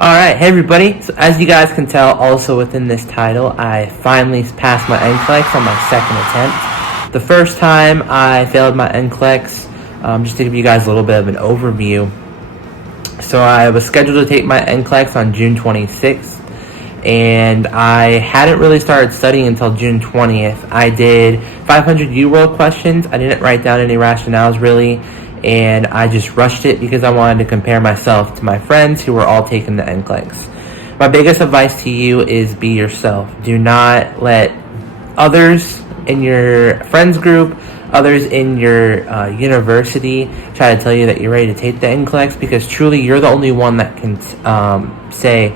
Alright, hey everybody. So as you guys can tell, also within this title, I finally passed my NCLEX on my second attempt. The first time I failed my NCLEX, just to give you guys a little bit of an overview. So I was scheduled to take my NCLEX on June 26th, and I hadn't really started studying until June 20th. I did 500 UWorld questions. I didn't write down any rationales really, and I just rushed it because I wanted to compare myself to my friends who were all taking the NCLEX. My biggest advice to you is be yourself. Do not let others in your friends group, others in your university try to tell you that you're ready to take the NCLEX, because truly you're the only one that can say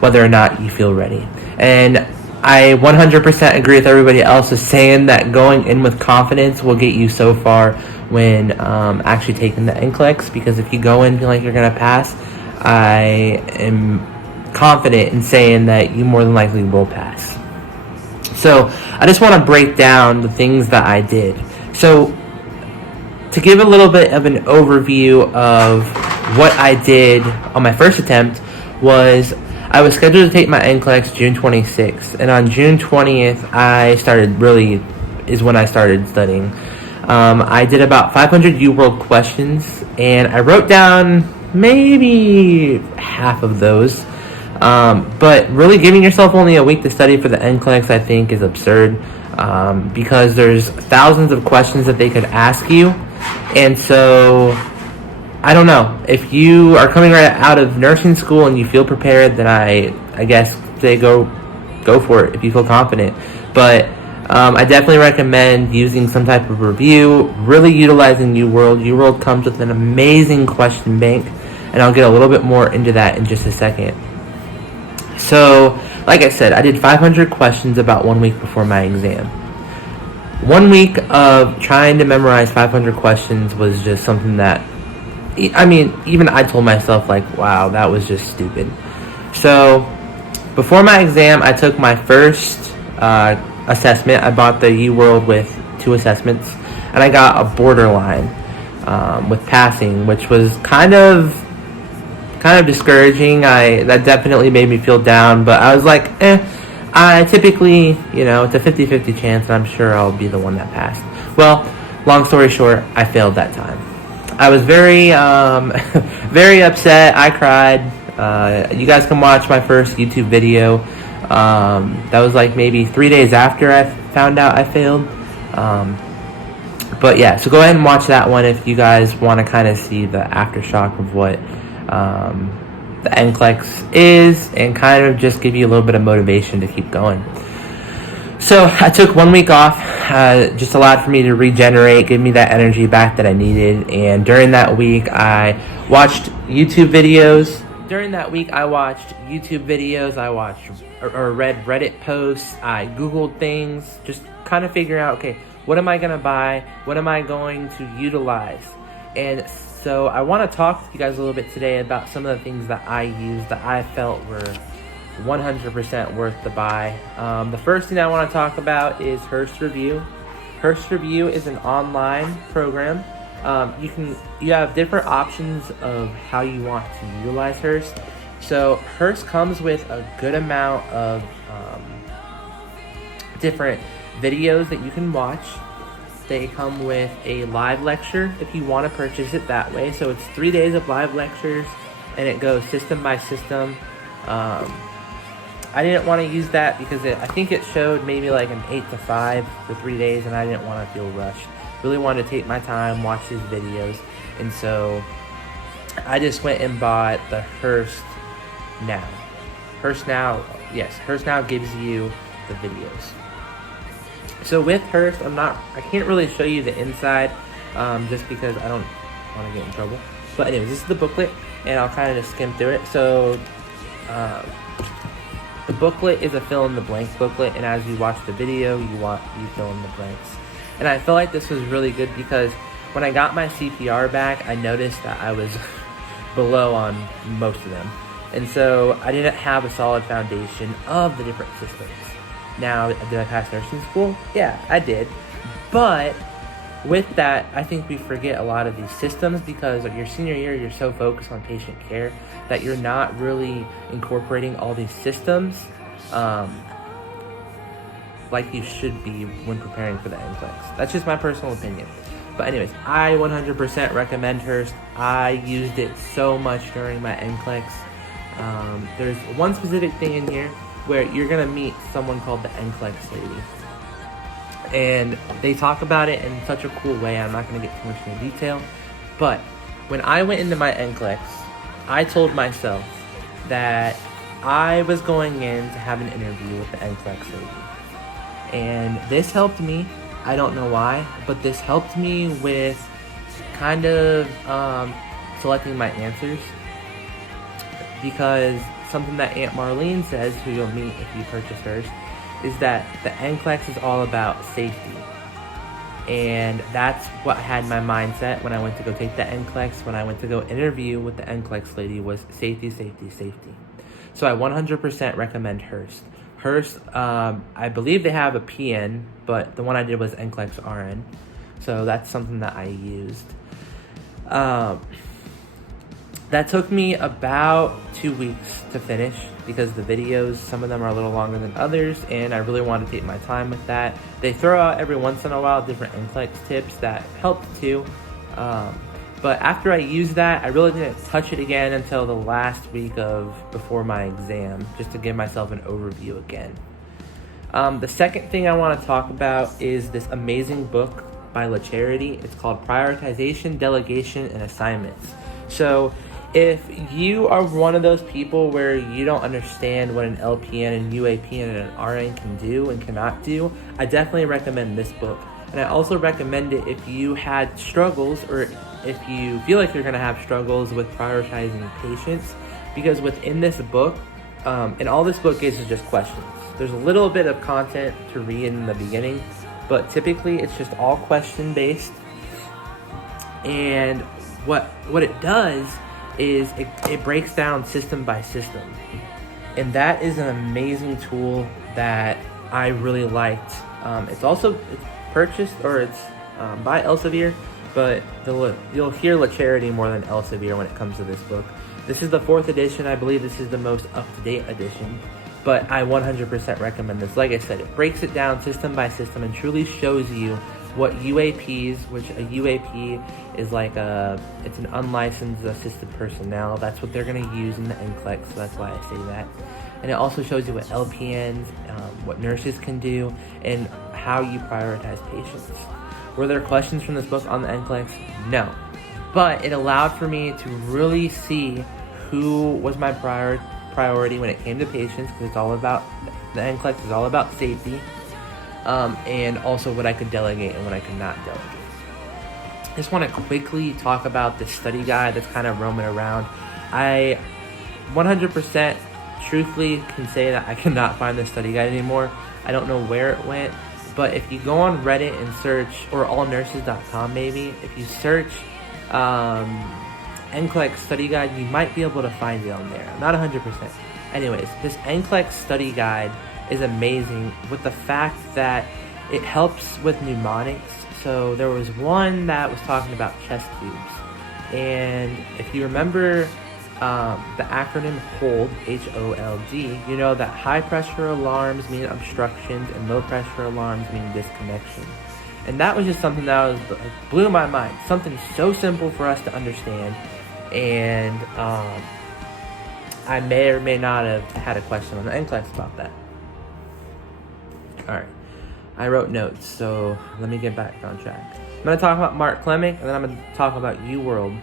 whether or not you feel ready. And I 100% agree with everybody else is saying that going in with confidence will get you so far when actually taking the NCLEX, because if you go in feeling like you're going to pass, I am confident in saying that you more than likely will pass. So I just want to break down the things that I did. So to give a little bit of an overview of what I did on my first attempt was I was scheduled to take my NCLEX June 26th, and on June 20th is when I started studying. I did about 500 UWorld questions, and I wrote down maybe half of those. But really giving yourself only a week to study for the NCLEX, I think, is absurd, because there's thousands of questions that they could ask you. And so I don't know, if you are coming right out of nursing school and you feel prepared, then I guess say go for it if you feel confident. But I definitely recommend using some type of review, really utilizing UWorld. UWorld comes with an amazing question bank, and I'll get a little bit more into that in just a second. So, like I said, I did 500 questions about 1 week before my exam. 1 week of trying to memorize 500 questions was just something that, I mean, even I told myself, like, wow, that was just stupid. So, before my exam, I took my first assessment. I bought the UWorld with 2 assessments, and I got a borderline with passing, which was kind of discouraging. That definitely made me feel down, but I was like, I typically, it's a 50-50 chance, and I'm sure I'll be the one that passed. Well, long story short, I failed that time. I was very, very upset. I cried. You guys can watch my first YouTube video. That was like maybe 3 days after I found out I failed. But yeah, so go ahead and watch that one if you guys want to kind of see the aftershock of what the NCLEX is, and kind of just give you a little bit of motivation to keep going. So I took 1 week off, just allowed for me to regenerate, give me that energy back that I needed. And during that week, I watched YouTube videos. I watched or read Reddit posts. I Googled things, just kind of figuring out, okay, what am I going to buy? What am I going to utilize? And so I want to talk with you guys a little bit today about some of the things that I used that I felt were 100% worth the buy. The first thing I want to talk about is Hurst Review. Hurst Review is an online program. You have different options of how you want to utilize Hurst. So Hurst comes with a good amount of different videos that you can watch. They come with a live lecture if you want to purchase it that way. So it's 3 days of live lectures, and it goes system by system. I didn't want to use that because I think it showed maybe like an 8 to 5 for 3 days, and I didn't want to feel rushed. Really wanted to take my time, watch these videos, and so I just went and bought the Hurst Now. Hurst Now gives you the videos. So with Hurst, I can't really show you the inside, just because I don't want to get in trouble. But anyways, this is the booklet, and I'll kind of just skim through it. So the booklet is a fill-in-the-blanks booklet, and as you watch the video, you fill in the blanks. And I felt like this was really good because when I got my CPR back, I noticed that I was below on most of them. And so I didn't have a solid foundation of the different systems. Now, did I pass nursing school? Yeah, I did. But with that, I think we forget a lot of these systems because of your senior year, you're so focused on patient care that you're not really incorporating all these systems like you should be when preparing for the NCLEX. That's just my personal opinion. But anyways, I 100% recommend Hurst. I used it so much during my NCLEX. There's one specific thing in here where you're gonna meet someone called the NCLEX lady. And they talk about it in such a cool way. I'm not gonna get too much into detail. But when I went into my NCLEX, I told myself that I was going in to have an interview with the NCLEX lady. And this helped me. I don't know why, but this helped me with kind of selecting my answers, because something that Aunt Marlene says, who you'll meet if you purchase hers, is that the NCLEX is all about safety. And that's what had my mindset when I went to go take the NCLEX, when I went to go interview with the NCLEX lady, was safety, safety, safety. So I 100% recommend Hurst. Hurst, I believe they have a PN, but the one I did was NCLEX RN. So that's something that I used. That took me about 2 weeks to finish because the videos, some of them are a little longer than others, and I really wanted to take my time with that. They throw out every once in a while different NCLEX tips that helped too. But after I used that, I really didn't touch it again until the last week before my exam, just to give myself an overview again. The second thing I want to talk about is this amazing book by La Charity. It's called Prioritization, Delegation, and Assignments. So if you are one of those people where you don't understand what an LPN and UAPN and an RN can do and cannot do, I definitely recommend this book. And I also recommend it if you had struggles, or if you feel like you're going to have struggles with prioritizing patients, because within this book, and all this book is just questions. There's a little bit of content to read in the beginning, but typically it's just all question based. And what it does is it breaks down system by system. And that is an amazing tool that I really liked. It's purchased, or it's by Elsevier, but you'll hear La Charity more than Elsevier when it comes to this book. This is the 4th edition. I believe this is the most up-to-date edition, but I 100% recommend this. Like I said, it breaks it down system by system and truly shows you what UAPs, which a UAP is like it's an unlicensed assisted personnel. That's what they're going to use in the NCLEX, so that's why I say that. And it also shows you what LPNs, what nurses can do, and how you prioritize patients. Were there questions from this book on the NCLEX? No. But it allowed for me to really see who was my priority when it came to patients, because it's all about, the NCLEX is all about safety, and also what I could delegate and what I could not delegate. I just want to quickly talk about this study guide that's kind of roaming around. I 100% truthfully can say that I cannot find this study guide anymore. I don't know where it went, but if you go on Reddit and search, or allnurses.com maybe, if you search NCLEX study guide, you might be able to find it on there. Not 100%. Anyways, this NCLEX study guide is amazing with the fact that it helps with mnemonics. So there was one that was talking about chest tubes. And if you remember the acronym HOLD, H-O-L-D, you know that high pressure alarms mean obstructions and low pressure alarms mean disconnection. And that was just something that blew my mind. Something so simple for us to understand. And I may or may not have had a question on the NCLEX about that. Alright, I wrote notes, so let me get back on track. I'm going to talk about Mark Klimek, and then I'm going to talk about UWorld.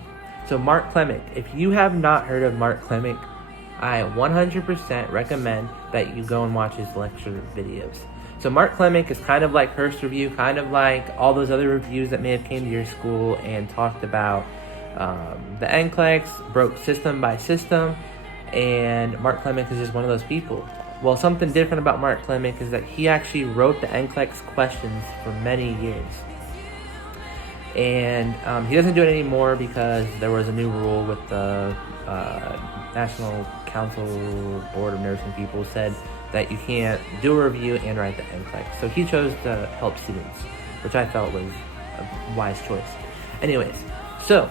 So Mark Klimek, if you have not heard of Mark Klimek, I 100% recommend that you go and watch his lecture videos. So Mark Klimek is kind of like Hurst Review, kind of like all those other reviews that may have came to your school and talked about the NCLEX, broke system by system, and Mark Klimek is just one of those people. Well, something different about Mark Klimek is that he actually wrote the NCLEX questions for many years. And he doesn't do it anymore because there was a new rule with the National Council Board of Nursing people said that you can't do a review and write the NCLEX. So he chose to help students, which I felt was a wise choice. Anyways, so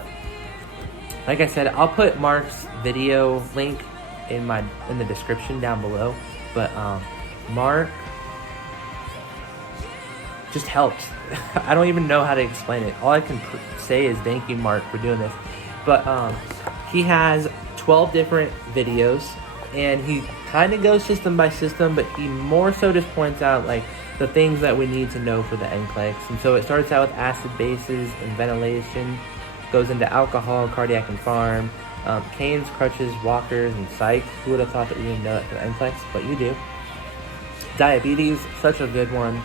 like I said, I'll put Mark's video link in the description down below. But Mark just helps. I don't even know how to explain it. All I can say is thank you, Mark, for doing this. But he has 12 different videos, and he kind of goes system by system, but he more so just points out like the things that we need to know for the NCLEX. And so it starts out with acid bases and ventilation, goes into alcohol, cardiac and farm, canes, crutches, walkers, and psych. Who would have thought that we didn't know that for the NCLEX, but you do. Diabetes, such a good one.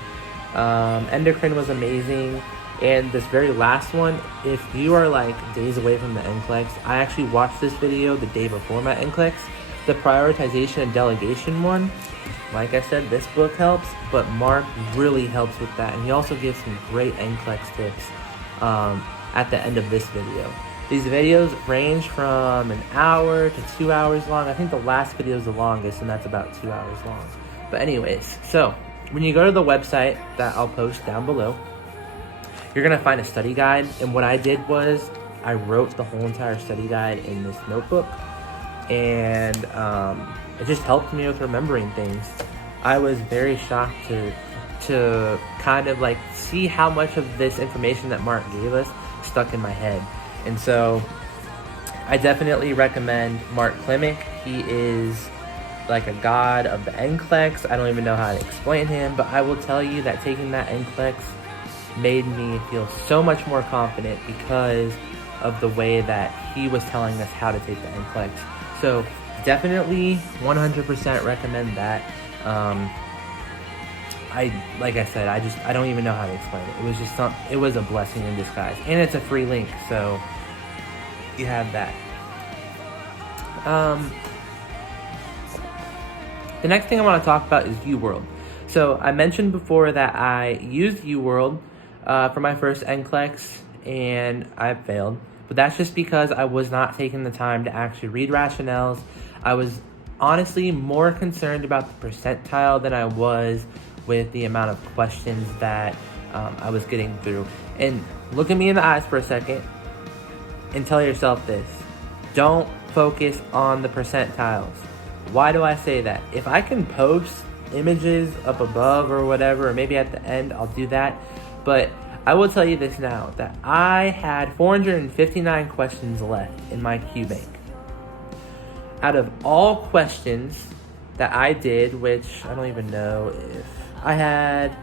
Endocrine was amazing. And this very last one, if you are like days away from the NCLEX, I actually watched this video the day before my NCLEX. The prioritization and delegation one, like I said, this book helps, but Mark really helps with that. And he also gives some great NCLEX tips at the end of this video. These videos range from an hour to 2 hours long. I think the last video is the longest, and that's about 2 hours long. But anyways, so when you go to the website that I'll post down below, you're going to find a study guide. And what I did was I wrote the whole entire study guide in this notebook. And it just helped me with remembering things. I was very shocked to kind of like see how much of this information that Mark gave us stuck in my head. And so I definitely recommend Mark Klimek. He is like a god of the NCLEX. I don't even know how to explain him, but I will tell you that taking that NCLEX made me feel so much more confident because of the way that he was telling us how to take the NCLEX. So definitely 100% recommend that. Like I said, I don't even know how to explain it. It was just it was a blessing in disguise, and it's a free link, so you have that. The next thing I want to talk about is UWorld. So I mentioned before that I used UWorld for my first NCLEX, and I failed. But that's just because I was not taking the time to actually read rationales. I was honestly more concerned about the percentile than I was with the amount of questions that I was getting through. And look at me in the eyes for a second and tell yourself this. Don't focus on the percentiles. Why do I say that? If I can post images up above or whatever, or maybe at the end, I'll do that. But I will tell you this now, that I had 459 questions left in my Q bank. Out of all questions that I did, which I don't even know if I had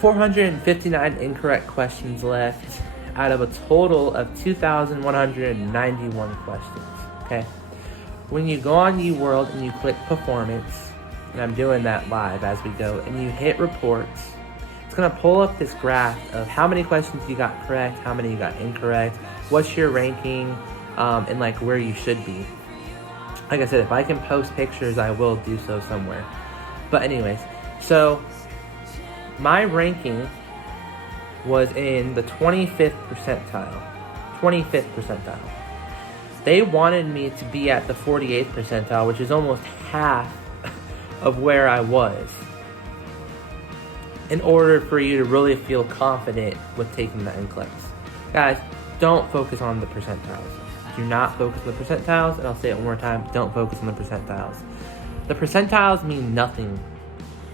459 incorrect questions left out of a total of 2,191 questions, okay? When you go on UWorld and you click performance, and I'm doing that live as we go, and you hit reports, it's gonna pull up this graph of how many questions you got correct, how many you got incorrect, what's your ranking, and like where you should be. Like I said, if I can post pictures, I will do so somewhere. But anyways, so my ranking was in the 25th percentile. 25th percentile. They wanted me to be at the 48th percentile, which is almost half of where I was, in order for you to really feel confident with taking the NCLEX. Guys, don't focus on the percentiles. Do not focus on the percentiles, and I'll say it one more time, don't focus on the percentiles. The percentiles mean nothing,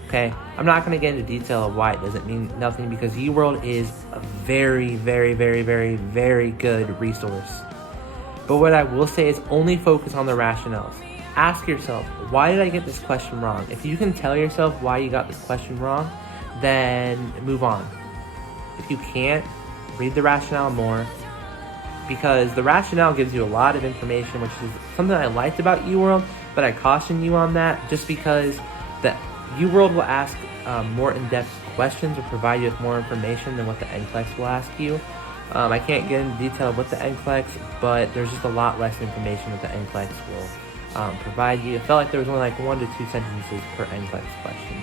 okay? I'm not going to get into detail of why it doesn't mean nothing, because UWorld is a very, very, very, very, very good resource. But what I will say is only focus on the rationales. Ask yourself, why did I get this question wrong? If you can tell yourself why you got this question wrong, then move on. If you can't, read the rationale more, because the rationale gives you a lot of information, which is something I liked about UWorld, but I caution you on that just because the UWorld will ask more in-depth questions or provide you with more information than what the NCLEX will ask you. I can't get into detail with the NCLEX, but there's just a lot less information that the NCLEX will provide you. It felt like there was only like 1 to 2 sentences per NCLEX question.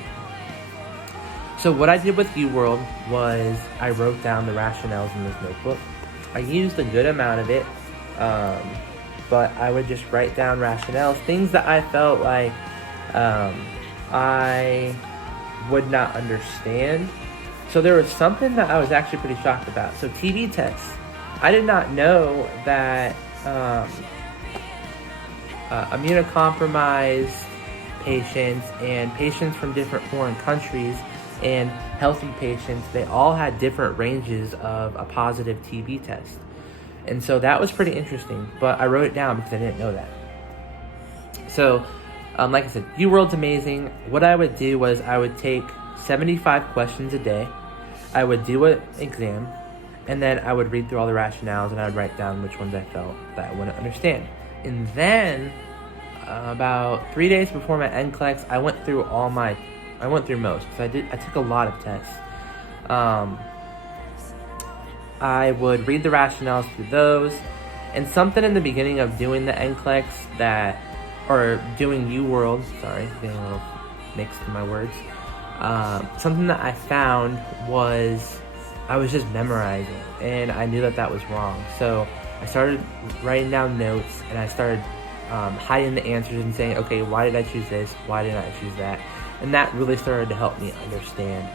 So what I did with UWorld was I wrote down the rationales in this notebook. I used a good amount of it, but I would just write down rationales, things that I felt like I would not understand. So there was something that I was actually pretty shocked about. So TB tests. I did not know that immunocompromised patients and patients from different foreign countries and healthy patients, they all had different ranges of a positive TB test. And so that was pretty interesting, but I wrote it down because I didn't know that. So, like I said, UWorld's amazing. What I would do was I would take 75 questions a day. I would do an exam, and then I would read through all the rationales, and I would write down which ones I felt that I wouldn't understand. And then, about 3 days before my NCLEX, I went through most, because I took a lot of tests. I would read the rationales through those, and something in the beginning of doing the NCLEX doing UWorld, sorry, getting a little mixed in my words, something that I found was I was just memorizing, and I knew that was wrong. So I started writing down notes, and I started hiding the answers and saying, okay, why did I choose this? Why didn't I choose that? And that really started to help me understand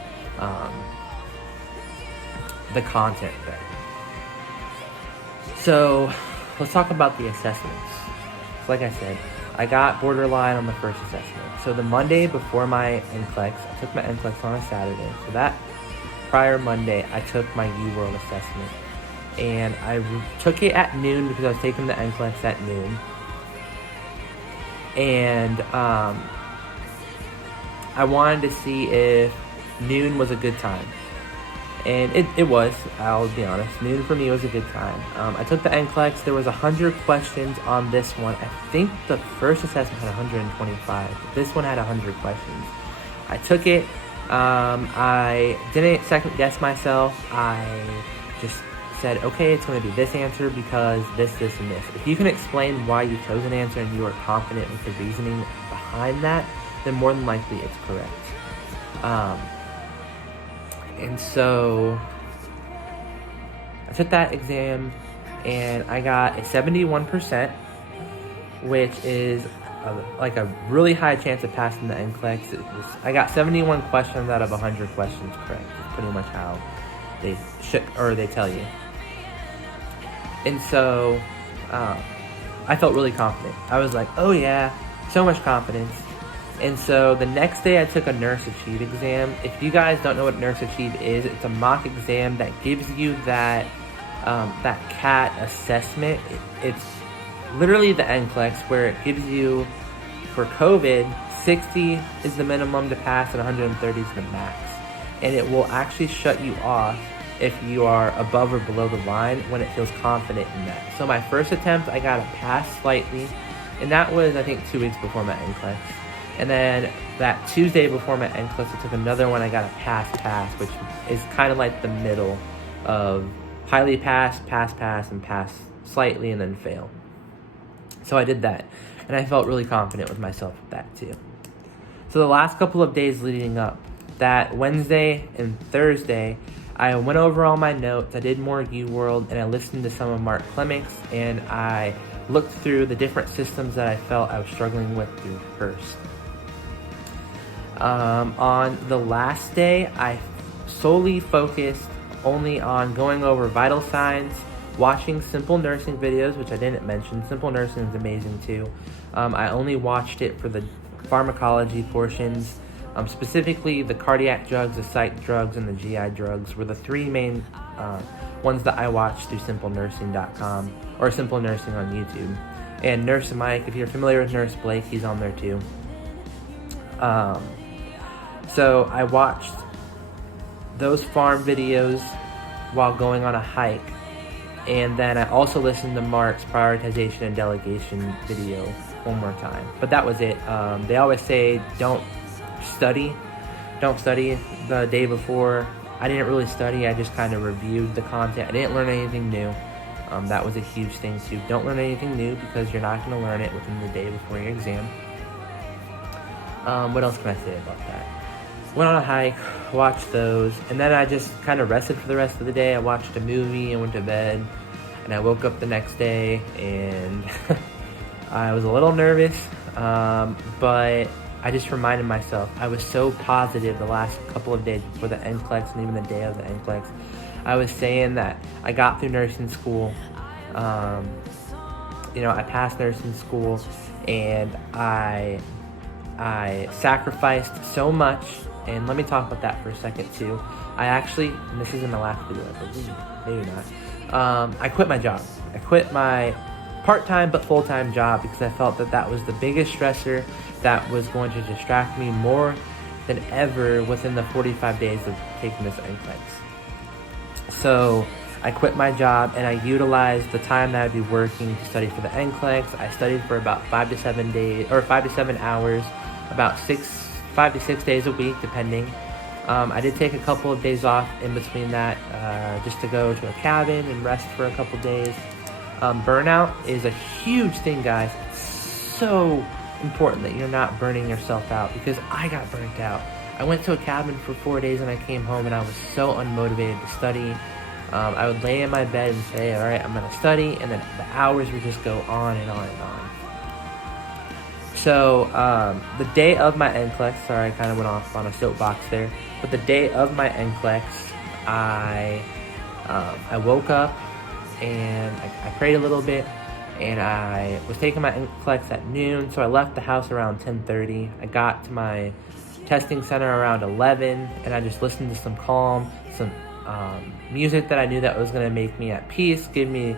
the content better. So let's talk about the assessments. So like I said, I got borderline on the first assessment. So the Monday before my NCLEX, I took my NCLEX on a Saturday. So that prior Monday, I took my UWorld assessment. And I took it at noon because I was taking the NCLEX at noon. And I wanted to see if noon was a good time. And it was, I'll be honest, noon for me was a good time. I took the NCLEX, there was 100 questions on this one. I think the first assessment had 125, but this one had 100 questions. I took it, I didn't second guess myself. I just said, okay, it's going to be this answer because this, and this. If you can explain why you chose an answer and you are confident with the reasoning behind that, then more than likely it's correct. And so I took that exam and I got a 71%, which is like a really high chance of passing the NCLEX. I got 71 questions out of 100 questions correct. It's pretty much how they tell you. And so I felt really confident. I was like, oh yeah, so much confidence. And so the next day I took a Nurse Achieve exam. If you guys don't know what Nurse Achieve is, it's a mock exam that gives you that CAT assessment. It's literally the NCLEX where it gives you, for COVID, 60 is the minimum to pass and 130 is the max. And it will actually shut you off if you are above or below the line when it feels confident in that. So my first attempt, I got a pass slightly, and that was, I think, 2 weeks before my NCLEX. And then that Tuesday before my NCLEX, I took another one. I got a pass, which is kind of like the middle of highly pass, and pass slightly, and then fail. So I did that, and I felt really confident with myself with that too. So the last couple of days leading up, that Wednesday and Thursday, I went over all my notes. I did more UWorld, and I listened to some of Mark Klimek's, and I looked through the different systems that I felt I was struggling with through Hurst. On the last day, I solely focused only on going over vital signs, watching simple nursing videos, which I didn't mention. Simple nursing is amazing too. I only watched it for the pharmacology portions, specifically the cardiac drugs, the psych drugs, and the GI drugs were the 3 main ones that I watched through simplenursing.com or Simple Nursing on YouTube. And Nurse Mike, if you're familiar with Nurse Blake, he's on there too. So I watched those farm videos while going on a hike, and then I also listened to Mark's prioritization and delegation video one more time. But that was it. They always say don't study the day before. I didn't really study. I just kind of reviewed the content. I didn't learn anything new. That was a huge thing too. Don't learn anything new because you're not going to learn it within the day before your exam. What else can I say about that? Went on a hike, watched those, and then I just kind of rested for the rest of the day. I watched a movie and went to bed, and I woke up the next day, and I was a little nervous, but I just reminded myself, I was so positive the last couple of days before the NCLEX and even the day of the NCLEX. I was saying that I got through nursing school. I passed nursing school, and I sacrificed so much. And let me talk about that for a second too. I actually, and this isn't my last video, I believe, maybe not. I quit my job. I quit my part-time but full-time job because I felt that that was the biggest stressor that was going to distract me more than ever within the 45 days of taking this NCLEX. So I quit my job and I utilized the time that I'd be working to study for the NCLEX. I studied for about 5 to 7 hours, about 5 to 6 days a week, depending. I did take a couple of days off in between that, just to go to a cabin and rest for a couple days. Burnout is a huge thing, guys. It's so important that you're not burning yourself out, because I got burnt out. I went to a cabin for 4 days and I came home and I was so unmotivated to study. I would lay in my bed and say, all right, I'm going to study, and then the hours would just go on and on and on. So the day of my NCLEX, sorry, I kind of went off on a soapbox there, but the day of my NCLEX, I woke up and I prayed a little bit, and I was taking my NCLEX at noon, so I left the house around 10:30. I got to my testing center around 11, and I just listened to some calm, some music that I knew that was going to make me at peace, give me,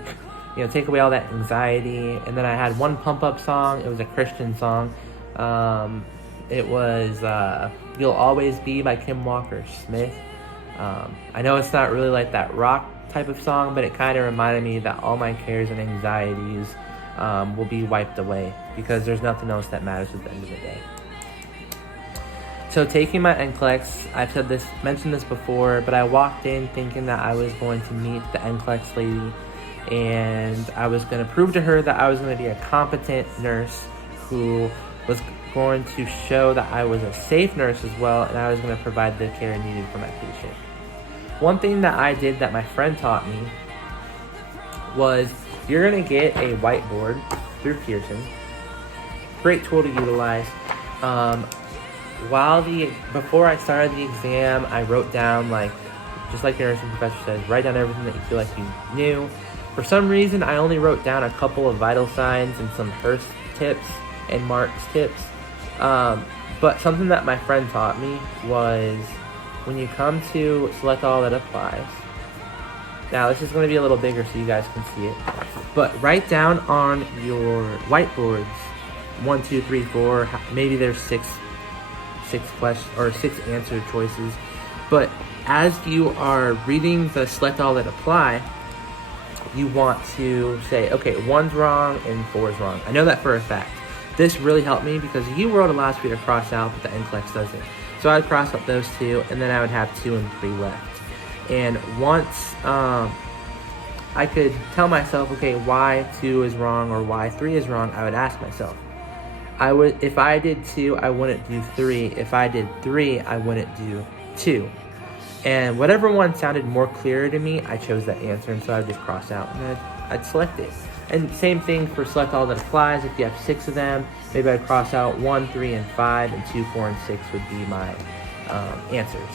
take away all that anxiety. And then I had one pump-up song. It was a Christian song. It was You'll Always Be by Kim Walker-Smith. I know it's not really like that rock type of song, but it kind of reminded me that all my cares and anxieties will be wiped away, because there's nothing else that matters at the end of the day. So taking my NCLEX, I've mentioned this before, but I walked in thinking that I was going to meet the NCLEX lady, and I was going to prove to her that I was going to be a competent nurse who was going to show that I was a safe nurse as well, and I was going to provide the care needed for my patient. One thing that I did that my friend taught me was, you're going to get a whiteboard through Pearson. Great tool to utilize. Before I started the exam, I wrote down, just like your nursing professor says, write down everything that you feel like you knew. For some reason, I only wrote down a couple of vital signs and some Hurst tips and Mark's tips. But something that my friend taught me was, when you come to select all that applies, now this is going to be a little bigger so you guys can see it, but write down on your whiteboards 1, 2, 3, 4, maybe there's six questions or 6 answer choices. But as you are reading the select all that apply, you want to say, okay, 1's wrong and 4's wrong. I know that for a fact. This really helped me because UWorld allows me to cross out, but the NCLEX doesn't. So I'd cross out those 2, and then I would have 2 and 3 left. And once I could tell myself, okay, why 2 is wrong or why 3 is wrong, I would ask myself. If I did 2, I wouldn't do 3. If I did 3, I wouldn't do 2. And whatever one sounded more clear to me, I chose that answer, and so I would just cross out and I'd select it. And same thing for select all that applies. If you have 6 of them, maybe I'd cross out 1, 3, and 5, and 2, 4, and 6 would be my answers.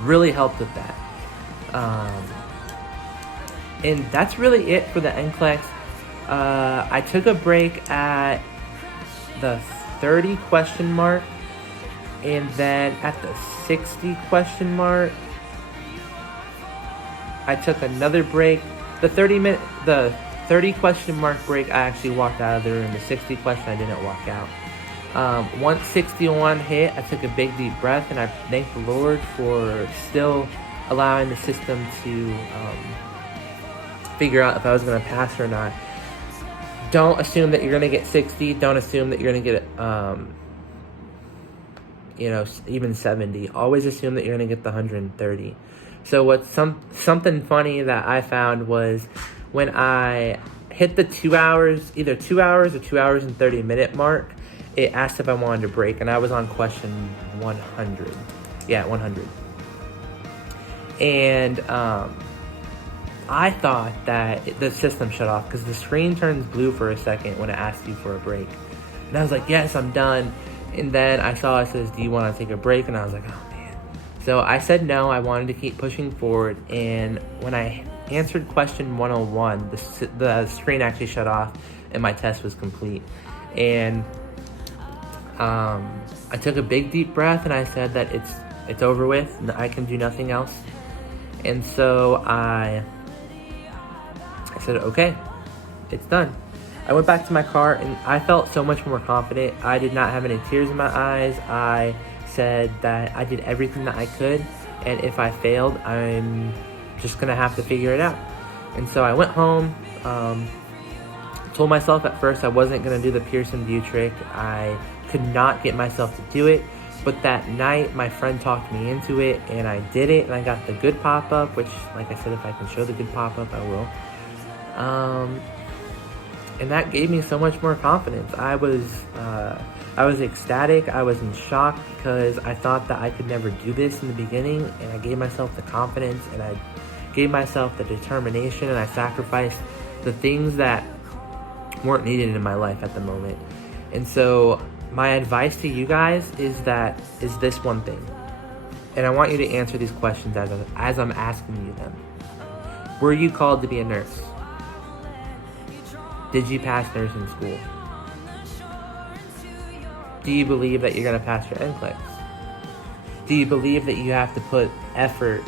Really helped with that. And that's really it for the NCLEX. I took a break at the 30 question mark, and then at the 60 question mark, I took another break. The 30 question mark break, I actually walked out of the room. The 60 question, I didn't walk out. Once 61 hit, I took a big deep breath, and I thanked the Lord for still allowing the system to figure out if I was going to pass or not. Don't assume that you're going to get 60. Don't assume that you're going to get, even 70. Always assume that you're going to get the 130. So what's something funny that I found was when I hit the 2 hours, either 2 hours or 2 hours and 30-minute mark, it asked if I wanted to break, and I was on question 100. Yeah, 100. And I thought that the system shut off because the screen turns blue for a second when it asks you for a break. And I was like, yes, I'm done. And then I saw it says, do you want to take a break? And I was like, oh man. So I said no, I wanted to keep pushing forward. And when I answered question 101, the screen actually shut off and my test was complete. And I took a big deep breath and I said that it's over with, I can do nothing else. And so I said, okay, it's done. I went back to my car and I felt so much more confident. I did not have any tears in my eyes. I said that I did everything that I could, and if I failed, I'm just gonna have to figure it out. And so I went home, told myself at first I wasn't gonna do the Pearson View trick. I could not get myself to do it, but that night my friend talked me into it and I did it, and I got the good pop-up, which, like I said, if I can show the good pop-up, I will. And that gave me so much more confidence. I was ecstatic. I was in shock because I thought that I could never do this in the beginning, and I gave myself the confidence and I gave myself the determination, and I sacrificed the things that weren't needed in my life at the moment. And so my advice to you guys is this one thing. And I want you to answer these questions as I'm asking you them. Were you called to be a nurse? Did you pass nursing school? Do you believe that you're going to pass your NCLEX? Do you believe that you have to put effort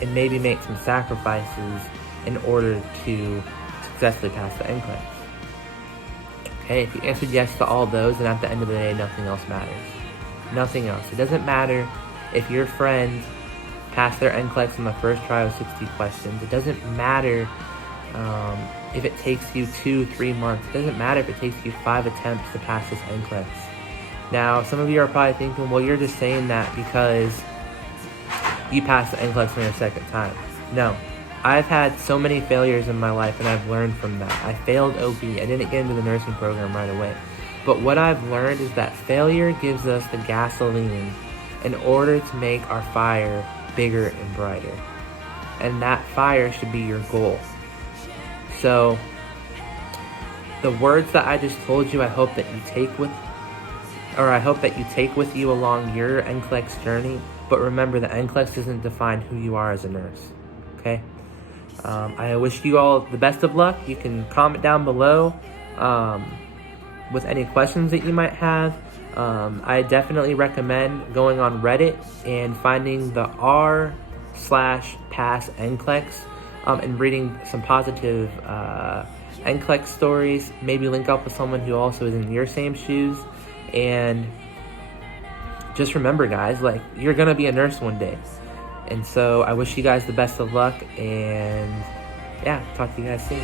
and maybe make some sacrifices in order to successfully pass the NCLEX? Okay, if you answered yes to all those, then at the end of the day, nothing else matters. Nothing else. It doesn't matter if your friend passed their NCLEX on the first try with 60 questions. It doesn't matter if it takes you 2-3 months. It doesn't matter if it takes you 5 attempts to pass this NCLEX. Now, some of you are probably thinking, well, you're just saying that because you passed the NCLEX on your second time. No. I've had so many failures in my life, and I've learned from that. I failed OB. I didn't get into the nursing program right away. But what I've learned is that failure gives us the gasoline in order to make our fire bigger and brighter. And that fire should be your goal. So, the words that I just told you, I hope that you take with you along your NCLEX journey. But remember, the NCLEX doesn't define who you are as a nurse. Okay? I wish you all the best of luck. You can comment down below with any questions that you might have. I definitely recommend going on Reddit and finding the r/pass NCLEX and reading some positive NCLEX stories. Maybe link up with someone who also is in your same shoes. And just remember, guys, like, you're gonna be a nurse one day. And so I wish you guys the best of luck, and yeah, talk to you guys soon.